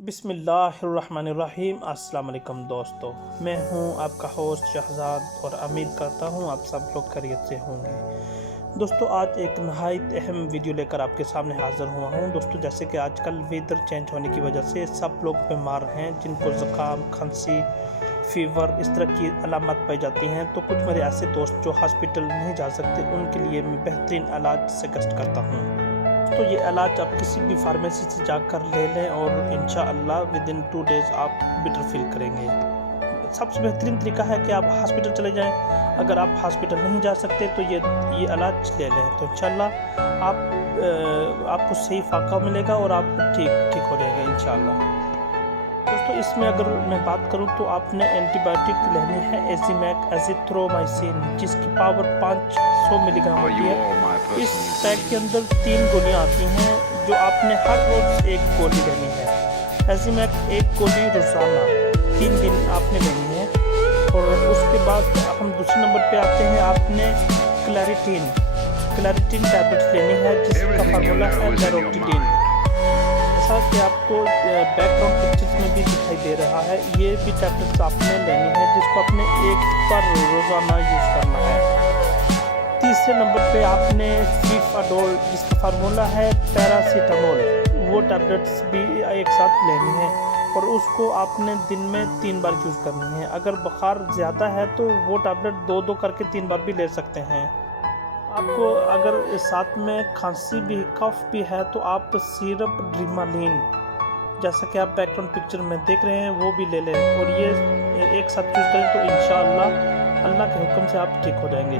बिस्मिल्लाहिर्रहमानिर्रहीम। अस्सलाम वालेकुम दोस्तों, मैं हूं आपका होस्ट शहजाद और उम्मीद करता हूं आप सब लोग खैरियत से होंगे। दोस्तों, आज एक नहायत अहम वीडियो लेकर आपके सामने हाज़िर हुआ हूं। दोस्तों, जैसे कि आजकल वेदर चेंज होने की वजह से सब लोग बीमार हैं, जिनको ज़ुकाम, खांसी, फीवर इस तरह की अलामत पाई जाती हैं। तो कुछ मेरे ऐसे दोस्त जो हॉस्पिटल नहीं जा सकते, उनके लिए मैं बेहतरीन इलाज सजेस्ट करता हूँ। तो ये इलाज आप किसी भी फार्मेसी से जाकर ले लें और इंशाअल्लाह विद इन 2 डेज़ आप बेटर फील करेंगे। सबसे बेहतरीन तरीका है कि आप हॉस्पिटल चले जाएं। अगर आप हॉस्पिटल नहीं जा सकते तो ये इलाज ले लें, तो इंशाअल्लाह आपको सही फाका मिलेगा और आप ठीक हो जाएंगे इंशाअल्लाह। दोस्तों, इसमें अगर मैं बात करूं तो आपने एंटीबायोटिक लेनी है एजिथ्रोमाइसिन, जिसकी पावर 500 मिलीग्राम होती है। इस पैक के अंदर 3 गोलियां आती हैं, जो आपने हर रोज़ एक गोली लेनी है। एजिमैक एक गोली रोज़ाना 3 दिन आपने लेनी है। और उसके बाद हम दूसरे नंबर पे आते हैं, आपने क्लैरिटीन टैबलेट्स लेनी है, जिसका फार्मूला है लेरोटिडीन। जैसा कि आपको बैकग्राउंड पिक्चर्स में भी दिखाई दे रहा है, ये भी टैबलेट्स आपने लेनी है, जिसको आपने एक बार रोज़ाना यूज़ करना है। तीसरे नंबर पे आपने फीफाडोल, जिसका फार्मूला है पैरासीटामोल, वो टैबलेट्स भी एक साथ लेनी है और उसको आपने दिन में 3 बार यूज़ करनी है। अगर बुखार ज़्यादा है तो वो टैबलेट 2-2 करके 3 बार भी ले सकते हैं। आपको अगर साथ में खांसी भी, कफ भी है, तो आप सिरप ड्रीमालीन, जैसा कि आप बैकग्राउंड पिक्चर में देख रहे हैं, वो भी ले लें और ये एक साथ यूज़ करें तो इंशाअल्लाह अल्लाह के हुक्म से आप ठीक हो जाएंगे।